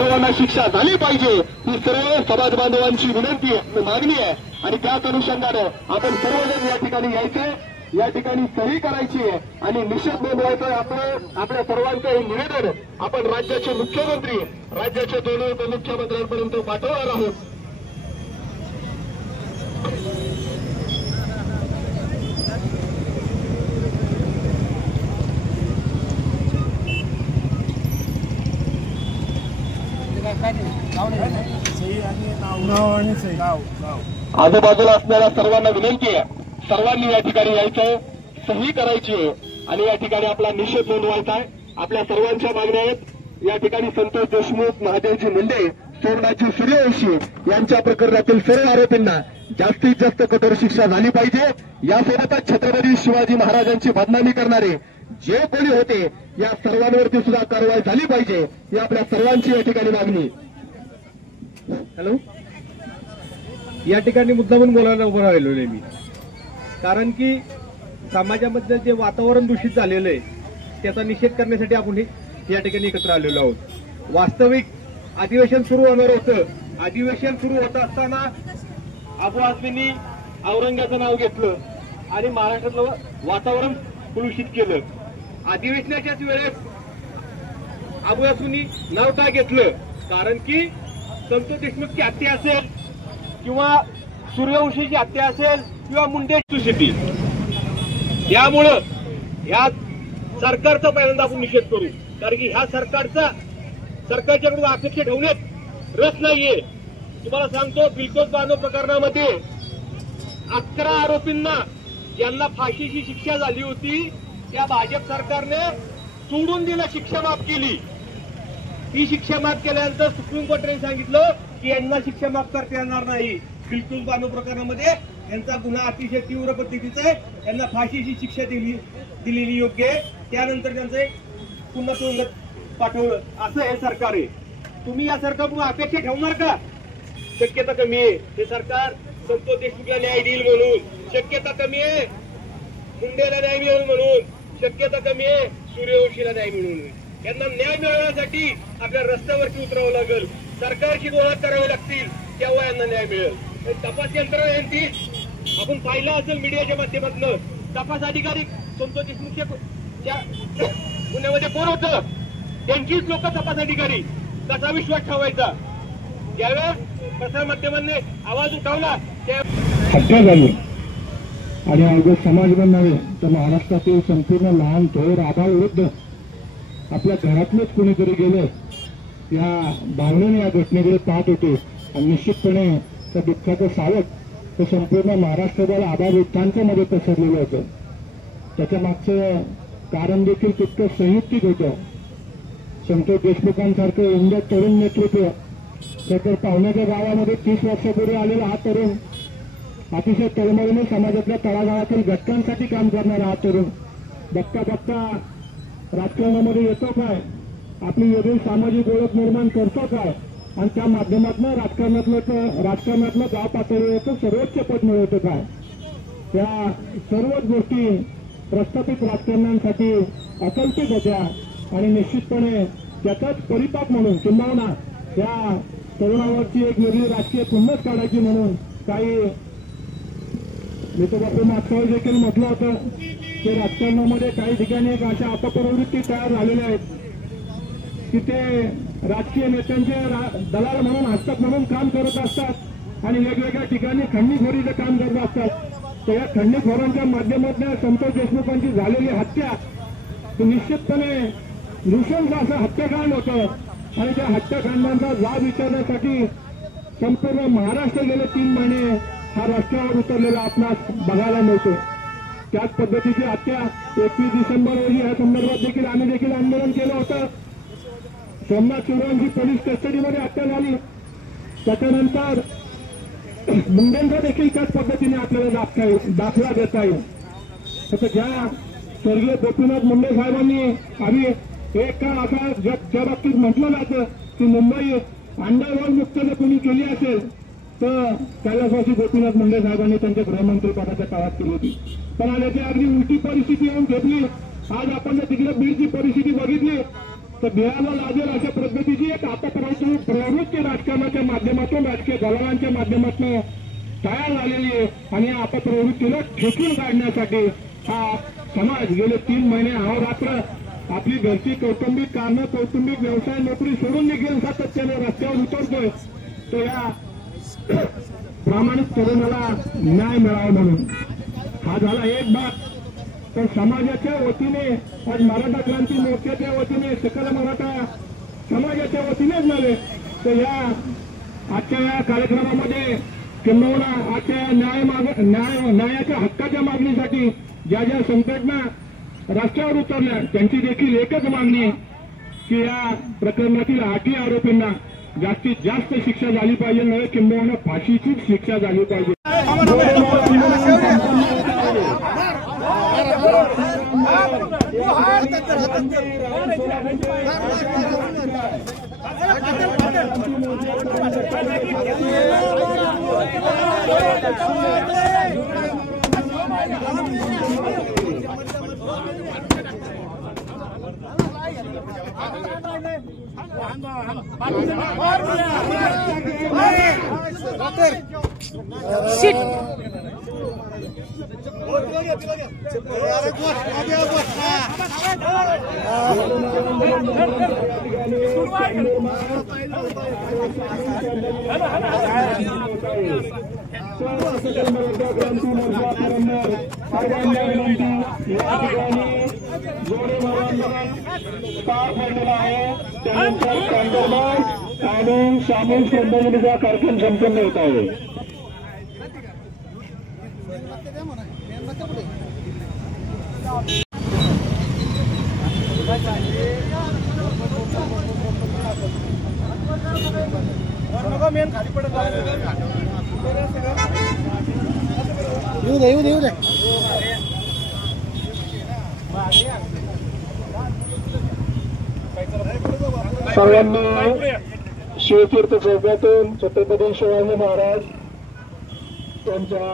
सर्वांना शिक्षा झाली पाहिजे ही सर्व समाज बांधवांची विनंती मागणी आहे आणि त्याच अनुषंगाने आपण सर्वजण या ठिकाणी यायचे, या ठिकाणी सही करायची आहे आणि निषेध नोंदवायचा आपल्या सर्वांचं हे निवेदन आपण राज्याचे मुख्यमंत्री, राज्याचे दोन्ही उपमुख्यमंत्र्यांपर्यंत पाठवणार आहोत. आजूबाजूला असणाऱ्या सर्वांना विनंती आहे, सर्वांनी या ठिकाणी यायचं, सही करायची आहे आणि या ठिकाणी आपला निषेध नोंदवायचा आहे. आपल्या सर्वांच्या मागण्या आहेत. या ठिकाणी संतोष देशमुख, महादेवजी मुंडे, सोमनाथजी सूर्यवंशी यांच्या प्रकरणातील सर्व आरोपींना जास्तीत जास्त कठोर शिक्षा झाली पाहिजे. यासोबतच छत्रपती शिवाजी महाराजांची बदनामी करणारे जे कोणी होते या सर्वांवरती सुद्धा कारवाई झाली पाहिजे. ही आपल्या सर्वांची या ठिकाणी मागणी. हॅलो, या ठिकाणी मुद्दामून बोलायला उभं राहिलो आहे मी, कारण की समाजामध्ये जे वातावरण दूषित झालेलं आहे त्याचा निषेध करण्यासाठी आपण या ठिकाणी एकत्र आलेलो आहोत. वास्तविक अधिवेशन सुरू होणार होतं. अधिवेशन सुरू होत असताना अबू आझमींनी औरंग्याचं नाव घेतलं आणि महाराष्ट्रातलं वातावरण कलुषित केलं. अधिवेशनाच्याच वेळेस अबू आझमींनी नाव काय घेतलं? कारण की संतोष देशमुखची हत्या असेल किंवा सूर्यवंशीची हत्या असेल किंवा मुंडेची शेती, त्यामुळं ह्या सरकारचा पहिल्यांदा आपण निषेध करू. कारण की ह्या सरकारच्याकडून अपेक्षा ठेवण्यात रस नाहीये. तुम्हाला सांगतो, बिल्कोस बानो प्रकरणामध्ये 11 आरोपींना ज्यांना फाशीची शिक्षा झाली होती त्या भाजप सरकारने सोडून दिलं, शिक्षा माफ केली. ही शिक्षा माफ केल्यानंतर सुप्रीम कोर्टाने सांगितलं की यांना शिक्षा माफ करता येणार नाही. बिल्कोस बानो प्रकरणामध्ये यांचा गुन्हा अतिशय तीव्र पद्धतीचा आहे, यांना फाशीची शिक्षा दिलेली योग्य आहे. त्यानंतर त्यांचे पुन्हा तुरुंगात पाठवलं. असं हे सरकार आहे. तुम्ही या सरकारकडून अपेक्षा ठेवणार का? शक्यता कमी आहे. हे सरकार संतोष देशमुखला न्याय देईल म्हणून शक्यता कमी आहे, मुंडेला न्याय मिळेल म्हणून शक्यता कमी आहे, सूर्यवंशीला न्याय मिळून. यांना न्याय मिळवण्यासाठी आपल्याला रस्त्यावरती उतरावं लागेल, सरकारची गोळा करावी लागतील, तेव्हा यांना न्याय मिळेल. तपास यंत्रणा यांची आपण पाहिलं असेल मीडियाच्या माध्यमातून. तपास अधिकारी संतोष देशमुखच्या गुन्ह्यामध्ये कोण होतं? त्यांचीच लोक तपास अधिकारी. कसा विश्वास ठेवायचा? ज्यावेळेस प्रसारमाध्यमांनी आवाज उठवला त्या हत्या झाली आणि अवघड समाजभर नव्हे तर महाराष्ट्रातील संपूर्ण लहान थोर आबाविरुद्ध आपल्या घरातलेच कोणीतरी गेले या भावनेने या घटनेकडे पाहत होते. आणि निश्चितपणे त्या दुःखाचं सावट ते संपूर्ण महाराष्ट्रभर आबाविरुद्धांच्या मध्ये पसरलेलं होतं. त्याच्या मागचं कारण देखील तितकं संयुक्तिक होतं. संतोष देशमुखांसारखं इंडिया तरुण नेतृत्व, तर पाहुण्याच्या गावामध्ये 30 वर्षापूर्वी आलेला हा तरुण, अतिशय तळमळीने समाजातल्या तळागाळातील घटकांसाठी काम करणारा हा तरुण बघता बघता राजकारणामध्ये येतो काय, आपली वेगळी सामाजिक ओळख निर्माण करतो काय आणि त्या माध्यमातून राजकारणातलं गाव पातळीवरचं सर्वोच्च पद मिळवतो काय. त्या सर्वच गोष्टी प्रस्थापित राजकारण्यांसाठी अकल्पित होत्या आणि निश्चितपणे त्याचाच परिपाक म्हणून किंबहुना त्या तरुणावरची एक वेगळी राजकीय खुन्नस काढायची म्हणून काही नेते मागच्या वेळी देखील म्हटलं होतं की राजकारणामध्ये काही ठिकाणी एक अशा अपप्रवृत्ती तयार झालेल्या आहेत की ते राजकीय नेत्यांचे दलाल म्हणून हस्तक म्हणून काम करत असतात आणि वेगवेगळ्या ठिकाणी खंडणीखोरीचं काम करत असतात. तर या खंडणीखोरांच्या माध्यमातून संतोष देशमुखांची झालेली हत्या निश्चितपणे नृशंस असं हत्याकांड होतं आणि त्या हत्याकांडांचा जाब विचारण्यासाठी संपूर्ण महाराष्ट्र गेले 3 महिने हा रस्त्यावर उतरलेला आपणास बघायला मिळतो. त्याच पद्धतीची हत्या 21 डिसेंबर रोजी या संदर्भात देखील आम्ही देखील आंदोलन केलं होतं. सोमनाथ सूर्यवंशी पोलीस कस्टडीमध्ये हत्या झाली. त्याच्यानंतर मुंडेंचा देखील त्याच पद्धतीने आपल्याला दाखला देता येईल. तर ज्या स्वर्गीय गोपीनाथ मुंडे साहेबांनी आम्ही एक काळ असा ज्या बाबतीत म्हटलं जातं की मुंबई अंडरवर्ल्ड मुक्त जर कोणी केली असेल तर कैलासवासी गोपीनाथ मुंडे साहेबांनी त्यांच्या गृहमंत्रीपदाच्या काळात केली होती. पण त्याची अगदी उलटी परिस्थिती येऊन घेतली. आज आपण जर तिकडे बीडची परिस्थिती बघितली तर बिळाला लागेल अशा पद्धतीची एक आतापर्यंत प्रवृत्ती राजकारणाच्या माध्यमातून राजकीय दलालांच्या माध्यमातून तयार झालेली आहे आणि आता प्रवृत्तीला ठेचून काढण्यासाठी हा समाज गेले 3 महिने अहोरात्र आपली घरची कौटुंबिक कामं कौटुंबिक व्यवसाय नोकरी सोडून देखील सातत्याने रस्त्यावर उतरतोय. तर या प्रामाणिक तरुणाला न्याय मिळावा म्हणून हा झाला एक भाग. तर समाजाच्या वतीने आज मराठा क्रांती मोर्चाच्या वतीने सकल मराठा समाजाच्या वतीनेच नव्हे तर या आजच्या या कार्यक्रमामध्ये किंबहुना आजच्या न्यायाच्या हक्काच्या मागणीसाठी ज्या ज्या संघटना रस्त्यावर उतरल्या त्यांची देखील एकच मागणी आहे की या प्रकरणातील 8 आरोपींना जास्तीत जास्त शिक्षा झाली पाहिजे नव्हे किंबहुना फाशीचीच शिक्षा झाली पाहिजे. आणि सामूहिक श्रद्धांजलीचा कार्यक्रम संपन्न होत आहे. येऊ दे सर्वांनी शिवतीर्थ चौकातून छत्रपती शिवाजी महाराज यांच्या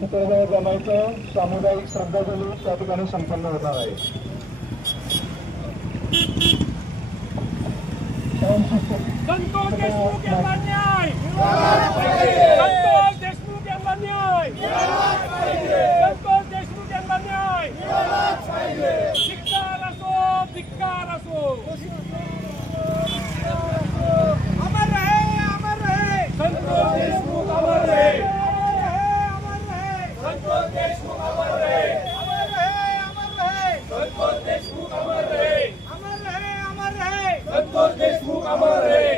पुतळ्याजवळ जमायचं सामुदायिक श्रद्धांजली त्या ठिकाणी संपन्न होणार आहे. संतोष देशमुख यांना न्याय, संतोष देशमुख यांना न्याय, संतोष देशमुख यांना न्याय, धिक्कार असो धिक्कार असो. अमर रहे संतोष देशमुख, अमर रहे संतोष देशमुख, अमर रहे संतोष देशमुख, अमर रहे संतोष देशमुख, अमर रहे.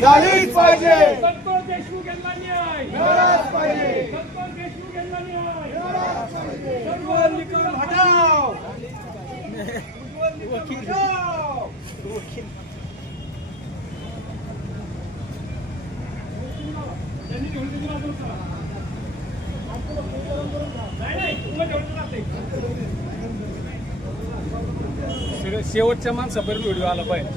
झालीच पाहिजे संतोष देशमुख यांना न्याय मिळालाच पाहिजे, संतोष देशमुख यांना न्याय मिळालाच पाहिजे. उज्ज्वल निकम हटाओ, उज्ज्वल निकम हटाओ. शेवटच्या माणसापर्यंत व्हिडिओ आला पाहिजे.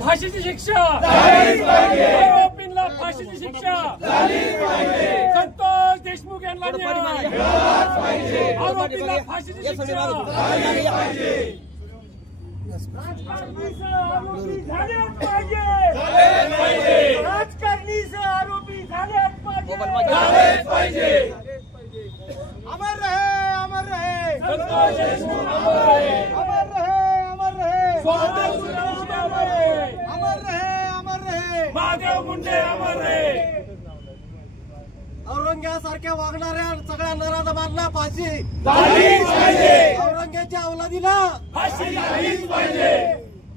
फाशीची शिक्षा, आरोपींना फाशीची शिक्षा, संतोष देशमुख यांना न्याय, आरोपींना फाशीची शिक्षा. राजकारणीसह आरोपी झालेच पाहिजे, राजकारणीसह आरोपी झालेच पाहिजे. अमर रहे संतोष देशमुख, अमर रहे स्वागत सुरेश अमर रहे महादेव मुंडे अमर रहे. औरंग्यासारख्या वागणाऱ्या सगळ्या नराधमांना फाशी झालीच पाहिजे, औरंग्याच्या अवलादीला फाशी झालीच पाहिजे,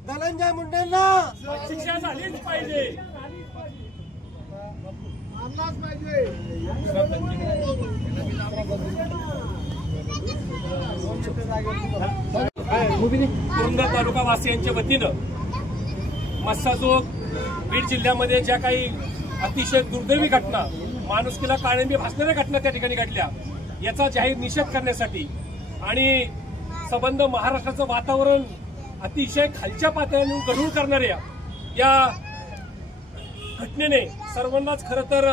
धनंजय मुंडेंना शिक्षा झालीच पाहिजे. पुरंदर तालुका वासियांच्या वतीनं मस्साजोग बीड जिल्ह्यामध्ये ज्या काही अतिशय दुर्दैवी घटना, माणुसकीला काळिंबी भासणाऱ्या घटना त्या ठिकाणी घडल्या, याचा जाहीर निषेध करण्यासाठी आणि संबंध महाराष्ट्राचं वातावरण अतिशय खालच्या पातळीवर गढूळ करणाऱ्या या घटनेने सर्वांनाच खरं तर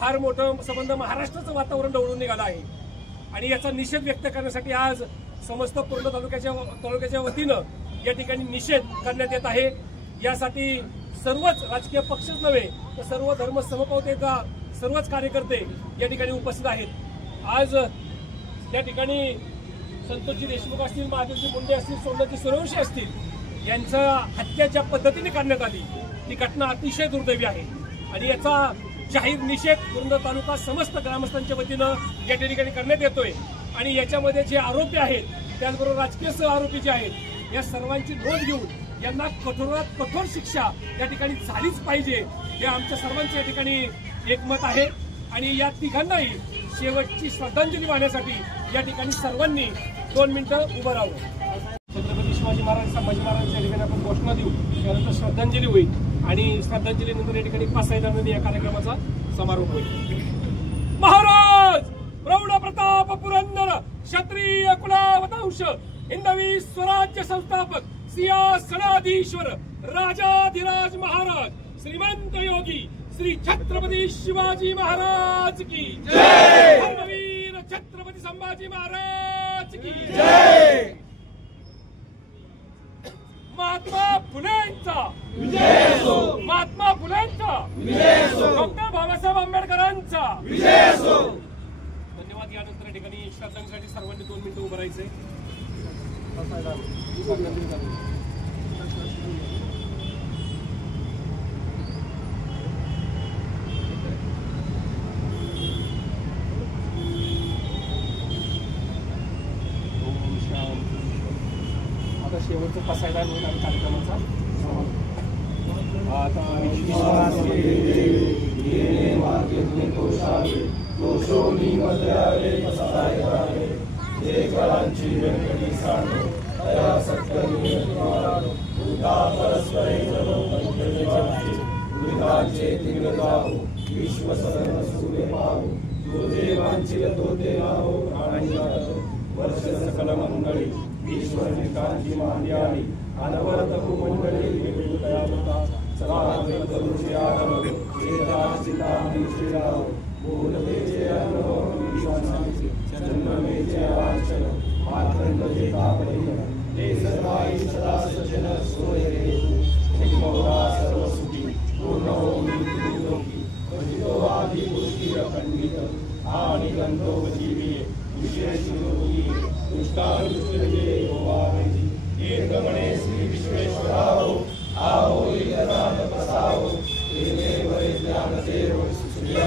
फार मोठं संबंध महाराष्ट्राचं वातावरण ढवळून निघालं आहे आणि याचा निषेध व्यक्त करण्यासाठी आज समस्त पूर्ण तालुक्याच्या वतीनं या ठिकाणी निषेध करण्यात येत आहे। यासाठी सर्वच राजकीय पक्षच नव्हे तर सर्व धर्म समभावतेचा सर्वच कार्यकर्ते या ठिकाणी उपस्थित आहेत। आज या ठिकाणी संतोषजी देशमुख असतील, महादेवजी मुंडे असतील, सोमनाथजी सूर्यवंशी असतील यांचा हत्या ज्या पद्धतीने करण्यात आली ती घटना अतिशय दुर्दैवी आहे आणि याचा जाहीर निषेध पुरंदर तालुका समस्त ग्रामस्थांच्या वतीनं या ठिकाणी करण्यात येतोय आणि याच्यामध्ये जे आरोपी आहेत त्याचबरोबर राजकीय सह आरोपी जे आहेत या सर्वांची नोंद घेऊन यांना कठोरात कठोर शिक्षा या ठिकाणी झालीच पाहिजे हे आमच्या सर्वांचं या ठिकाणी एकमत आहे आणि या तिघांनाही शेवटची श्रद्धांजली वाहण्यासाठी या ठिकाणी सर्वांनी 2 मिनिटं उभं राहावं। छत्रपती शिवाजी महाराज संभाजी महाराजांच्या ठिकाणी आपण घोषणा देऊ, त्यानंतर श्रद्धांजली होईल आणि श्रद्धांजलीनंतर या ठिकाणी 5-6 जणांनी या कार्यक्रमाचा समारोप होईल। महाराज प्रौढ प्रताप पुरंदर क्षत्रिय कुलावतांश हिंदवी स्वराज्य संस्थापक सिंहासनाधीश्वर राजाधिराज महाराज श्रीमंत योगी श्री छत्रपती शिवाजी महाराज की जय। धर्मवीर छत्रपती संभाजी महाराज की जय। महात्मा फुलेंचा विजय असो, महात्मा फुलेंचा विजय असो, डॉक्टर बाबासाहेब आंबेडकरांचा विजय असो। धन्यवाद। यानंतर या ठिकाणी श्रद्धांजलीसाठी सर्वांनी 2 मिनिटं उभं राहायचंय। आता शेवटचं 5-6 होईल आणि कार्यक्रमाचा वर्ष सकल मंगळी ईश्वर निकांची मांद्याळी अनवरत कुमंडळी तयावता सदा करुषे आरव चेताचितांती श्रीराव बोलतेचे अनुभव विश्वासांचे जन्ममेचे वाचन मातृंडचे तापडे ते सर्वाई सदा सज्जन सोयरे एकमौरा सर्वसुखी पूर्ण होमी लोकी भजितो आदि पुष्टी अखंडित आणि गंधो जीविये विशेष योगी दुष्टानुष्टये होवावेजी एक गमने श्री विश्वेश्वराहो आहो इतरान प्रसाहो देवे वरे ज्ञान देव श्रीया